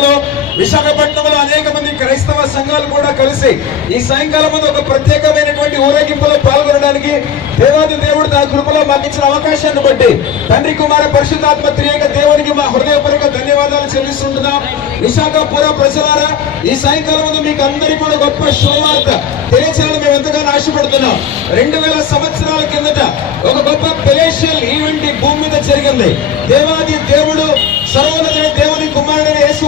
నామములో విశాఖపట్నంలో అనేక మంది క్రైస్తవ సంఘాలు కూడా కలిసి ఈ సాయంకాలం ముందు ఒక ప్రత్యేకమైనటువంటి ఊరేగింపులో పాల్గొనడానికి దేవాది దేవుడు తన కృపలో మాకు ఇచ్చిన అవకాశాన్ని బట్టి తండ్రి కుమార పరిశుద్ధాత్మ త్రియేక దేవునికి మా హృదయపూర్వక ధన్యవాదాలు చెల్లిస్తుంటున్నాం. విశాఖపుర ప్రజలారా ఈ సాయంకాలం ముందు మీకు అందరికీ కూడా గొప్ప శుభవార్త తెలియచేయాలని మేము ఎంతగానో ఆశపడుతున్నాం. రెండు వేల సంవత్సరాల కిందట ఒక గొప్ప పెలేషియల్ ఈవెంట్ భూమి మీద జరిగింది. దేవాది దేవుడు సర్వోన్నత దేవుని కుమారుడైన యేసు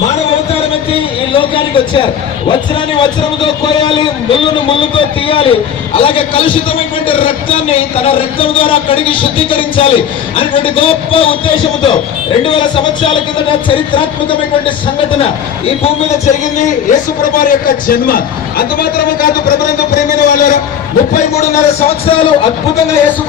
ప్రభు వారు లోకానికి వచ్చారు. వజ్రాన్ని వజ్రముతో కోయాలి ముళ్ళును ముళ్ళుతో తీయాలి. అలాగే కలుషితమైనటువంటి రక్తాన్ని తన రక్తం ద్వారా కడిగి శుద్ధీకరించాలి అనేటువంటి గొప్ప ఉద్దేశంతో రెండు వేల సంవత్సరాల కిందట చరిత్రాత్మకమైనటువంటి సంఘటన ఈ భూమి మీద జరిగింది. యేసు ప్రభు యొక్క జన్మ. అంత మాత్రమే కాదు ప్రభుత్వ ప్రేమైన వాళ్ళు ముప్పై మూడున్నర సంవత్సరాలు అద్భుతంగా యేసు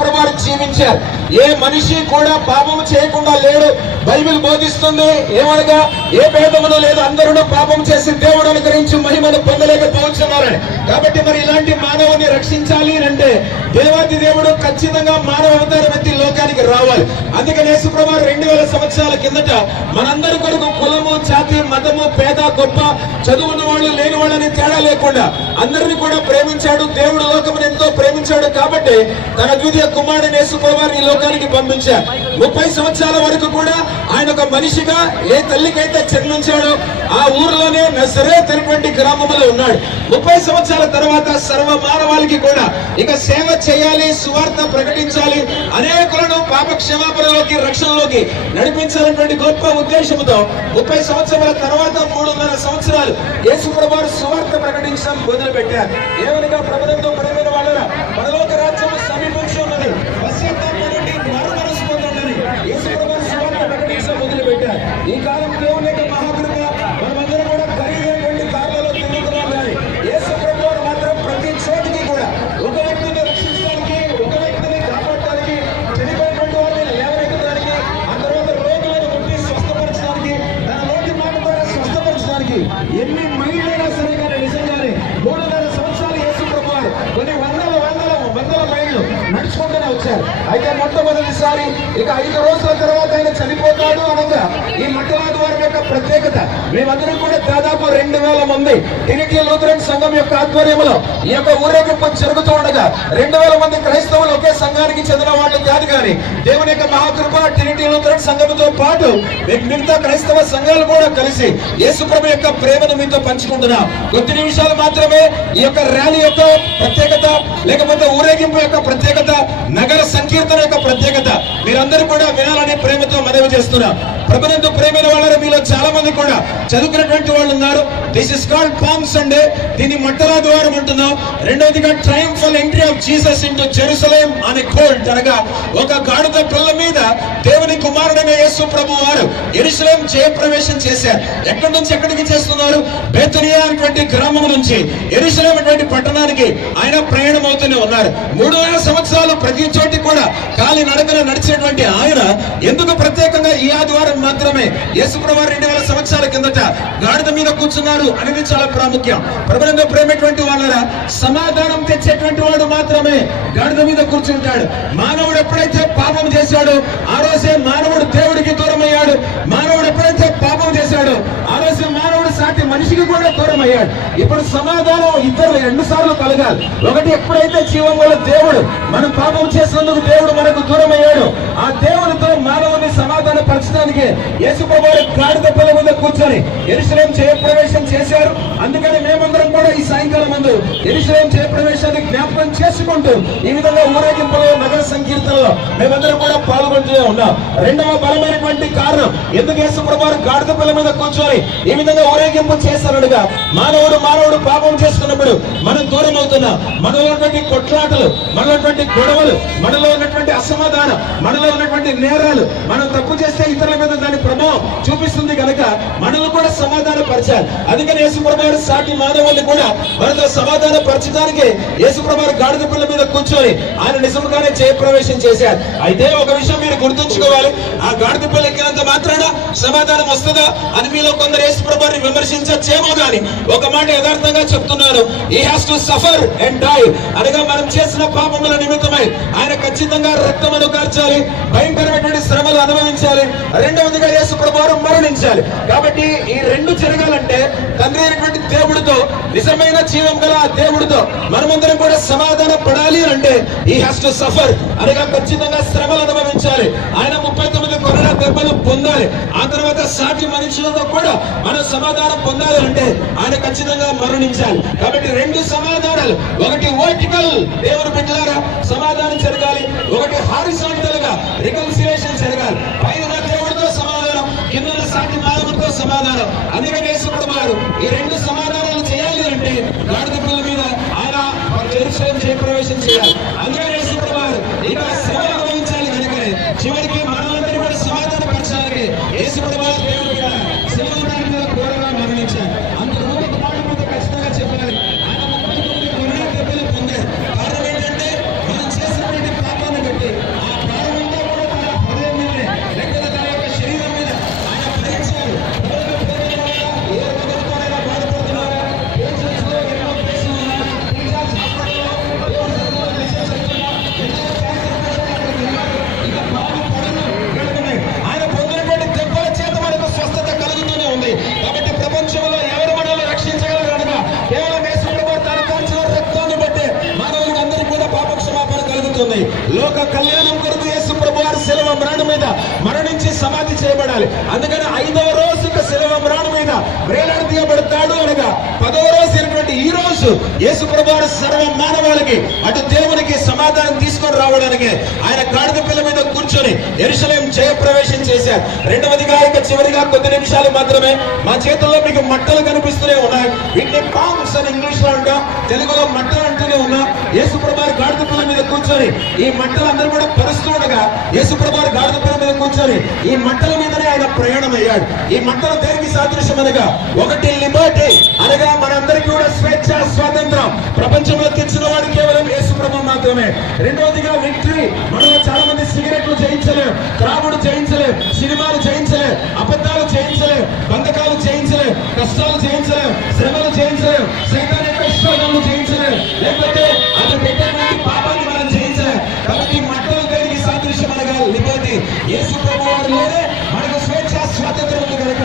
జీవించారు. ఏ మనిషి కూడా పాపము చేయకుండా లేడు. బైబిల్ బోధిస్తుంది ఏమనగా ఏ భేదమును లేదు అందరూ పాపం చేసి దేవుడు అనుగ్రహించి మహిమను పొందలేకపోతున్నారని కాబట్టి మరి ఇలాంటి మానవుని రక్షించాలి అని అంటే దేవాది దేవుడు ఖచ్చితంగా మానవ అవతారం ఎత్తి లోకానికి రావాలి. అందుకని యేసుప్రభు రెండు వేల సంవత్సరాల కిందట మనందరి కొరకు కులము జాతి మతము పేద గొప్ప చదువున్న వాళ్ళు లేని వాళ్ళని తేడా లేకుండా అందరిని కూడా ప్రేమించాడు. దేవుడు లోకమును ఎంతో ప్రేమించాడు కాబట్టి తన ద్వితీయ కుమారుడు యేసుప్రభుని ఈ లోకానికి పంపించారు ముప్పై సంవత్సరాల వరకు కూడా ఆయన ఒక మనిషిగా ఏ తల్లికైతే జన్మించాడో ఆ ఊరిలోనే నజరేత్ అనేటువంటి గ్రామంలో ఉన్నాడు. ముప్పై సంవత్సరాల తర్వాత సర్వ మానవాళికి కూడా ఇక సేవ చేయాలి సువార్త ప్రకటించాలి అనేకులను పాప క్షమాపణలోకి రక్షణలోకి నడిపించాలన్నటువంటి గొప్ప ఉద్దేశంతో ముప్పై సంవత్సరాల తర్వాత మూడున్నర సంవత్సరాలు యేసు ప్రభువారు సువార్త ప్రకటించడం మొదలు పెట్టారు ఏమనగా ప్రభుత్వంతో ప్రేమైన వాళ్ళ పరలోక రాజ్యం సమీపించి ఉన్నది. పశ్చాత్తాపం నుండి మారు మనసు పొందండి యేసు ప్రభువారు సువార్త ప్రకటించడం మొదలు పెట్టారు ఈ కాలంలో మొట్టమొదటిసారి ఇక ఐదు రోజుల తర్వాత ఆయన చనిపోతాడు అనగా ఈ మట్టవాది వారి యొక్క ప్రత్యేకత. మేమందరం కూడా దాదాపు రెండు వేల మంది టినిటీ లూథరన్ సంఘం యొక్క ఆధ్వర్యంలో ఈ యొక్క ఊరేగింపు జరుగుతూ ఉండగా రెండు వేల మంది క్రైస్తవులు ఒకే సంఘానికి చెందిన వాళ్ళు కాదు కానీ దేవుని యొక్క మహాకృప టినిటీ లూథరన్ సంఘంతో పాటు మిగతా క్రైస్తవ సంఘాలు కూడా కలిసి యేసుప్రభు యొక్క ప్రేమను మీతో పంచుకుంటున్నాం. కొద్ది నిమిషాలు మాత్రమే ఈ యొక్క ర్యాలీ యొక్క ప్రత్యేకత లేకపోతే ఊరేగింపు యొక్క ప్రత్యేకత నగర సంకీర్తన యొక్క ప్రత్యేకత మీరందరూ కూడా వినాలని ప్రేమతో మనవి చేస్తున్నాం. ప్రభునందు ప్రేమైన వాళ్ళ మీలో చాలా మంది కూడా చదువుకున్నటువంటి వాళ్ళు ఉన్నారు. This is called palm Sunday దీన్ని మట్టల ద్వారం అంటున్నాం. రెండవదిగా triumphal entry of Jesus into Jerusalem అనే కోల్డ్ అనగా ఒక గాడిద పిల్ల మీద దేవుని కుమారుడైన యేసు ప్రభు వారు ఎరుసలేం జయప్రవేశం చేశారు. ఎక్కడి నుంచి ఎక్కడికి చేస్తున్నారు? బేతనియా అనేటువంటి గ్రామం నుంచి. ఎరుసలేం అనేటువంటి పట్టణానికి ఆయన ప్రయాణం అవుతూనే ఉన్నారు. మూడు వేల సంవత్సరాలు ప్రతి చోటి కూడా కాలి నడకన నడిచినటువంటి ఆయన. ఎందుకు ప్రత్యేకంగా ఈ ఆదివారం మాత్రమే యేసుప్రభు రెండు వేల సంవత్సరాల కిందట గాడిద మీద కూర్చున్నారు అనేది చాలా ప్రాముఖ్యం. ప్రబలంగా ప్రేమటువంటి వాళ్ళ సమాధానం తెచ్చేటువంటి వాడు మాత్రమే గాడిద మీద కూర్చుంటాడు. మానవుడు ఎప్పుడైతే పాపం చేశాడో ఆ రోజే మానవుడు దేవుడికి దూరం అయ్యాడు మానవుడు ఎప్పుడైతే పాపం చేశాడో ఆ రోజే మానవుడు సాటి మనిషికి కూడా దూరం అయ్యాడు ఇప్పుడు సమాధానం ఇద్దరు రెండు సార్లు కలగాలి. ఒకటి ఎప్పుడైతే జీవం వల్ల దేవుడు మనం పాపం చేసినందుకు దేవుడు మనకు దూరం అయ్యాడు ఆ దేవుడితో మానవుని సమాధాన పరచడానికి యేసు ప్రభువు గాడిద పిల్ల కూర్చొని ఎరుసలేం జయప్రవేశం చేశారు. అందుకని మేమందరం కూడా ఈ సాయంకాలం ముందు ఎరుసలేం జయప్రవేశాన్ని జ్ఞాపకం చేసుకుంటూ ఈ విధంగా ఊరేగింపులో నగర సంకీర్తనలో మేమందరం కూడా పాల్గొంటూనే ఉన్నాం. రెండవ బలమైనటువంటి కారణం ఎందుకు యేసు ప్రభువు గాడిద పిల్ల మీద కూర్చొని ఈ విధంగా ఊరేగింపు చేశారనగా మానవుడు మానవుడు పాపం చేసుకున్నప్పుడు మనం దూరం అవుతున్నాం మనలో ఉన్నటువంటి కొట్లాటలు మనలో ఉన్నటువంటి గొడవలు మనలో ఉన్నటువంటి అసమాధానం మనలో ఉన్నటువంటి నేరాలు మనం తప్పు చేస్తే ఇతరుల మీద దాని ప్రభావం చూపిస్తుంది కనుక మనల్ని కూడా సమాధాన పరిచారు అందుకని యేసుప్రభు సాటి మానవుల్ని కూడా మనతో సమాధాన పరచడానికి యేసుప్రభు గాడిద పిల్ల మీద కూర్చొని ఆయన నిజంగానే జయప్రవేశం చేశారు. అయితే ఒక విషయం మీరు గుర్తుంచుకోవాలి. ఆ గాడిద పిల్ల ఎక్కినంత మాత్రాన సమాధానం వస్తుందా అని మీలో కొందరు యేసుప్రభుని వారిని విమర్శించచ్చేమో గాని ఒక మాట యథార్థంగా చెప్తున్నాను. He has to suffer and die అనగా మనం చేసిన పాపముల నిమిత్తమై ఆయన ఖచ్చితంగా రక్తం కార్చాలి. భయంకరమైనటువంటి శ్రమలు అనుభవించాలి. రెండవదిగా యేసు మరణించాలి. కాబట్టి ఈ రెండు జరగాలంటే తండ్రి అయినటువంటి దేవుడితో నిజమైన జీవం గల ఆ దేవుడితో మనమందరం కూడా సమాధాన పడాలి అంటే ఈ హ్యాస్ టు సఫర్ అనగా ఖచ్చితంగా శ్రమలు అనుభవించాలి. ఆయన ముప్పై తొమ్మిది కొరడ దెబ్బలు పొందాలి. ఆ తర్వాత సాటి మనుషులతో కూడా మనం సమాధానం పొందాలి అంటే ఆయన ఖచ్చితంగా మరణించాలి. కాబట్టి రెండు సమాధానాలు. ఒకటి వర్టికల్ దేవుని బిడ్డలారా సమాధానం జరగాలి. ఒకటి హారిసాంటల్గా. రికన్సిలేషన్ జరగాలి. పైన దేవుడితో సమాధానం కింద ఉన్న సాటి మానవుడితో సమాధానం. అందుకని యేసుప్రభువారు ఈ రెండు సమాధానాలు చేయాలి అంటే గాడిద పిల్ల మీద ఆయన జెరూసలేం చేయాలి. అందుకే వేలాడదీయబడతాడు అనగా పదవ రోజు యేసు యేసు ప్రభు సర్వ మానవాళికి అటు దేవునికి సమాధానం తీసుకొని రావడానికి ఆయన గాడిద పిల్ల మీద కూర్చొని ఎరుసలేం జయప్రవేశం చేశారు. రెండవదిగా ఇక చివరిగా కొద్ది నిమిషాలు మాత్రమే మా చేతుల్లో మీకు మట్టలు కనిపిస్తూనే ఉన్నాయి. వీటిని పాంప్స్ అని ఇంగ్లీష్లో అంటాం తెలుగులో మట్టలు అంటూనే ఉన్నాం. యేసుప్రభారు గాడిద పిల్ల మీద కూర్చొని ఈ మట్టలు అందరూ కూడా పరుస్తుండగా యేసు యేసుప్రభారు గాడిద పిల్ల మీద కూర్చొని ఈ మట్టల మీదనే ఆయన ప్రయాణం అయ్యాడు ఈ మట్టలు దేనికి సాదృశ్యం అనగా ఒకటి లిబర్టీ అనగా మనందరికీ కూడా స్వేచ్ఛ స్వాతంత్రం. ప్రపంచంలో తెచ్చిన వాడు కేవలం యేసుప్రభు మాత్రమే. రెండవదిగా విక్టరీ మనం చాలా మంది సిగరెట్లు జయించలేం త్రాగుడు జయించలేం సినిమాలు జయించలేం అబద్ధాలు జయించలేం బంధకాలు జయించలేం కష్టాలు జయించలేం శ్రమలు జయించలేం సైతాన్ యొక్క ఇష్టాలను జయించలేం. లేకపోతే అది పెట్టేటువంటి పాపాన్ని మనం జయించలేం. కాబట్టి మట్టలు దేనికి సాదృశ్యం అనగా లిబర్టీ యేసుప్రభు వారు లేదే మనకు స్వేచ్ఛ స్వాతంత్రం ఉంది కనుక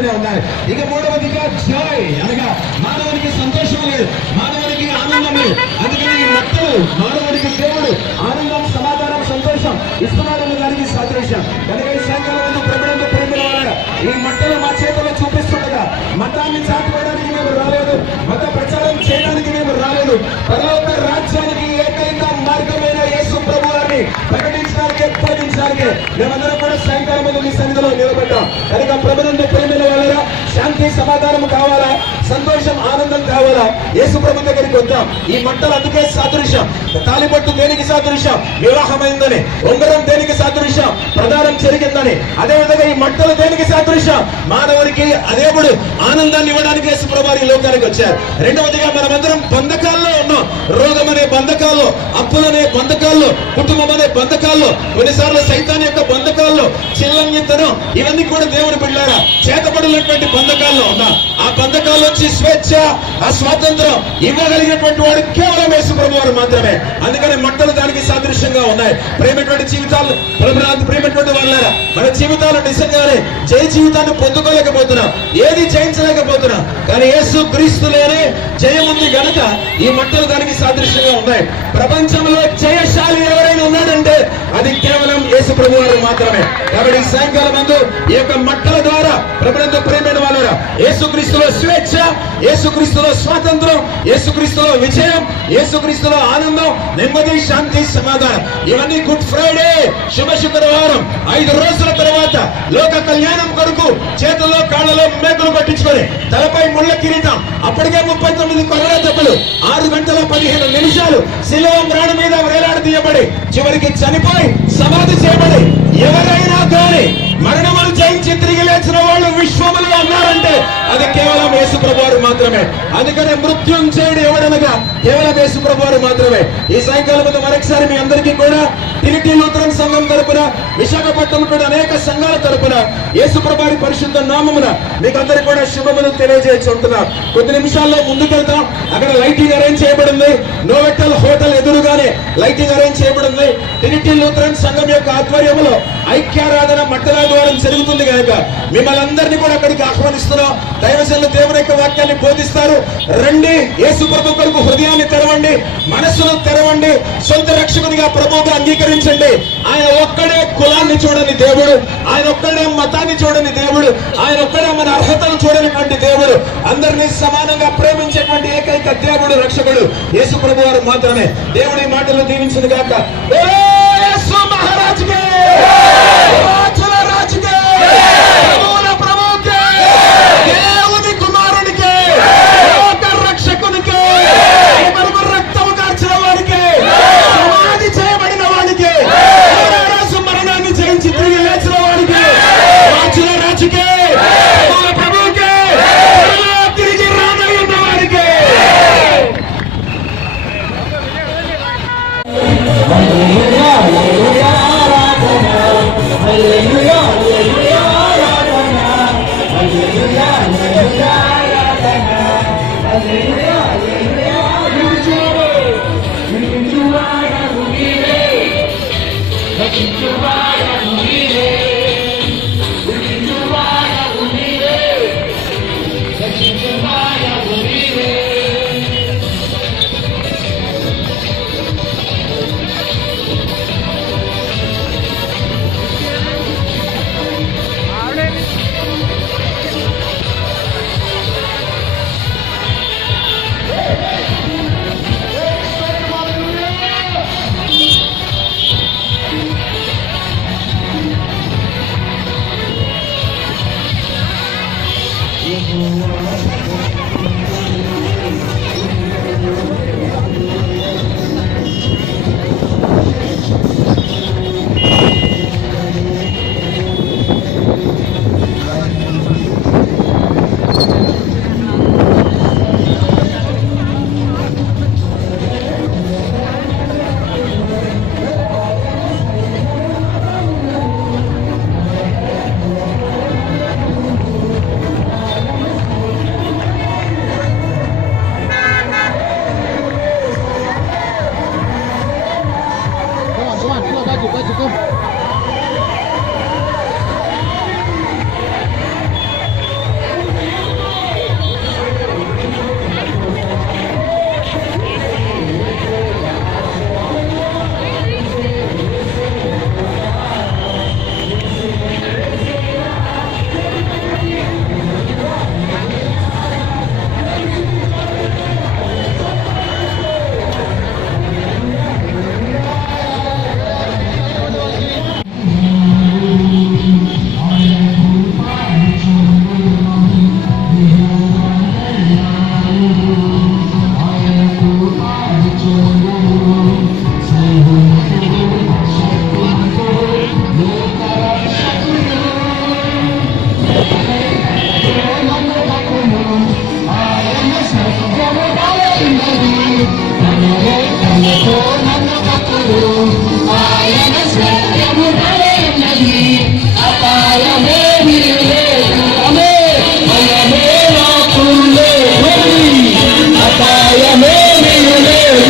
కోసం మాట్లాడుతూనే ఉన్నాయి. ఇక మూడవదిగా జాయ్ అనగా మానవునికి సంతోషం లేదు మానవునికి ఆనందం లేదు. అందుకని ఈ మట్టలు మానవునికి దేవుడు ఆనందం సమాధానం సంతోషం ఇస్తున్నాడని దానికి సాదృశ్యం. కనుక ఈ సాయంకాలం ప్రభుత్వ ప్రేమల ఈ మట్టలు మా చేతిలో చూపిస్తుండగా మతాన్ని చాటుకోవడానికి మేము రాలేదు మత ప్రచారం చేయడానికి మేము రాలేదు. పర్వత రాజ్యానికి ఏకైక మార్గమైన యేసు ప్రభు అని ప్రకటించడానికి బోధించడానికి మేమందరం కూడా సాయంకాలం ముందు మీ సన్నిధి నిలబడ్డాం కనుక ప్రభుత్వ ప్రేమల వలన శాంతి సమాధానం కావాలా? సంతోషం ఆనందం కావాలా? యేసు ప్రభు దగ్గరికి వద్దాం. ఈ మంటలు అందుకే సాదృశ్యం. తాలిపట్టు దేనికి సాదృశ్యం? వివాహమైందని. ఉంగరం దేనికి సాదృశ్యం? ప్రధానం జరిగిందని. అదే విధంగా ఈ మంటలు దేనికి సాదృశ్యం? మానవునికి అదేవుడు ఆనందాన్ని ఇవ్వడానికి యేసు ప్రభు ఈ లోకానికి వచ్చారు. రెండవదిగా మనమందరం బంధకాల్లో ఉన్నాం. రోగం అనే బంధకాల్లో అప్పులనే బంధకాల్లో కుటుంబం అనే బంధకాల్లో కొన్నిసార్లు సైతాన్ యొక్క బంధకాల్లో చిల్లంగితనం ఇవన్నీ కూడా దేవుడు బిడ్డారా చేతపడినటువంటి బంధకాల్లో ఉన్నా. ఆ బంధకాల్లో వచ్చి స్వేచ్ఛ ఆ స్వాతంత్రం ఇవ్వగలిగినటువంటి వాడు కేవలం యేసు ప్రభు వారు మాత్రమే. అందుకని మంటలు దానికి సాదృశ్యంగా ఉన్నాయి. ప్రేమటువంటి జీవితాలు ప్రభునాథ్ ప్రేమటువంటి వాళ్ళారా? మన జీవితాలు నిజంగానే జయ జీవితాన్ని పొందుకోలేకపోతున్నాం. ఏది జయించలేకపోతున్నాం. కానీ యేసు క్రీస్తులోనే జయం ఉంది గనక ఈ మంటలు దానికి సాదృశ్యంగా ఉన్నాయి. ప్రపంచంలో జయశాలి ఎవరైనా ఉన్నాడంటే అది కేవలం యేసు ప్రభు వారు మాత్రమే. కాబట్టి సాయంకాలం ముందు ఈ యొక్క మట్టల ద్వారా ప్రభుత్వ యేసుక్రీస్తులో స్వాతంత్రం యేసుక్రీస్తులో విజయం యేసుక్రీస్తులో ఆనందం నెమ్మది శాంతి సమాధానం. ఇవన్నీ గుడ్ ఫ్రైడే. శుభ శుక్రవారం. ఐదు రోజుల తర్వాత లోక కళ్యాణం కొరకు చేతుల్లో కాళ్ళలో మేకలు పట్టించుకొని తలపై ముళ్ళ కిరీటం. అప్పటికే ముప్పై తొమ్మిది కొరల దెబ్బలు ఆరు గంటల పదిహేను నిమిషాలు శిలవ మ్రాణ మీద వేలాడదీయబడి చివరికి చనిపోయి సమాధి చేయబడి ఎవరైనా కానీ మరణములు జయించి తిరిగి లేచిన వాళ్ళు విశ్వములు అన్నారంటే అది కేవలం యేసు మాత్రమే. అందుకనే మృత్యుం మృత్యుంజయుడు ఎవడనగా కేవలం యేసుప్రభువారు మాత్రమే. ఈ సాయంకాలం మరొకసారి మీ అందరికీ కూడా తిరిటి నూతన సంఘం తరపున విశాఖపట్నం కూడా అనేక సంఘాల తరపున యేసుప్రభారి పరిశుద్ధ నామమున మీకు అందరికీ కూడా శుభములు తెలియజేస్తుంటున్నా కొద్ది నిమిషాల్లో ముందుకెళ్తాం. అక్కడ లైటింగ్ అరేంజ్ చేయబడింది. నోవెటల్ హోటల్ ఎదురుగానే లైటింగ్ అరేంజ్ చేయబడింది. తిరిటి లూత్రన్ సంఘం యొక్క ఆధ్వర్యంలో ఐక్యారాధన మట్టల జరుగుతుంది కనుక మిమ్మల్ని అందరినీ కూడా అక్కడికి ఆహ్వానిస్తున్నా దైవజనులు దేవుని యొక్క వాక్యాన్ని బోధిస్తారు. రండి యేసు ప్రభు కొరకు హృదయాన్ని తెరవండి మనస్సును తెరవండి సొంత రక్షకునిగా ప్రభువుగా అంగీకరించండి. ఆయన ఒక్కడే కులాన్ని చూడని దేవుడు ఆయన ఒక్కడే మతాన్ని చూడని దేవుడు ఆయన ఒక్కడే మన అర్హతను చూడనటువంటి దేవుడు అందరినీ సమానంగా ప్రేమించేటువంటి ఏకైక దేవుడు రక్షకుడు యేసు ప్రభు వారు మాత్రమే. దేవుడి మాటలు దీవించింది కాక ఓ